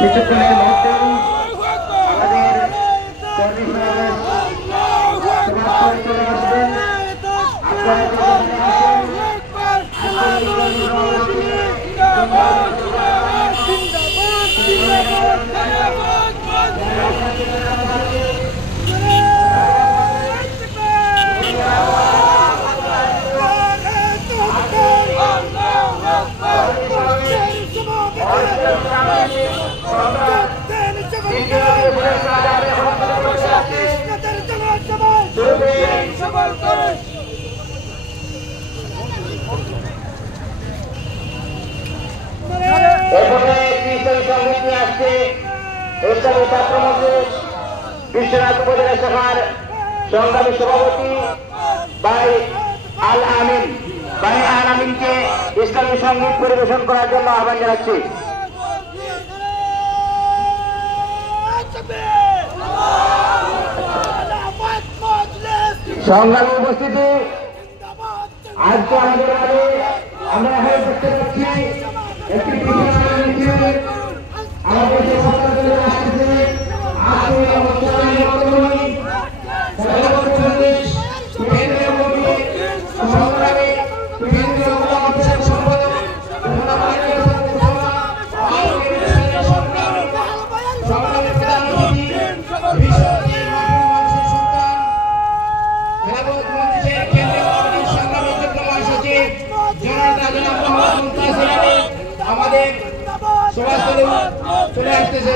কিছুক্ষণের মধ্যে আমাদের কর্মী সমাবেশ সমাপ্ত হয়ে চলে আসবেন। বিশ্বনাথ উপজেলা শাখার সংগ্রামী সভাপতি ভাই আল আমিনকে ইসলামী সঙ্গীত পরিবেশন করার জন্য আহ্বান জানাচ্ছি। সংগ্রামী উপস্থিতি, আজকে আমাদের মাঝে আমরা এখানে দেখতে পাচ্ছি একটি আমাদের যে সরকার আসতেছে আমাদের সমাজ চলে আসতেছে।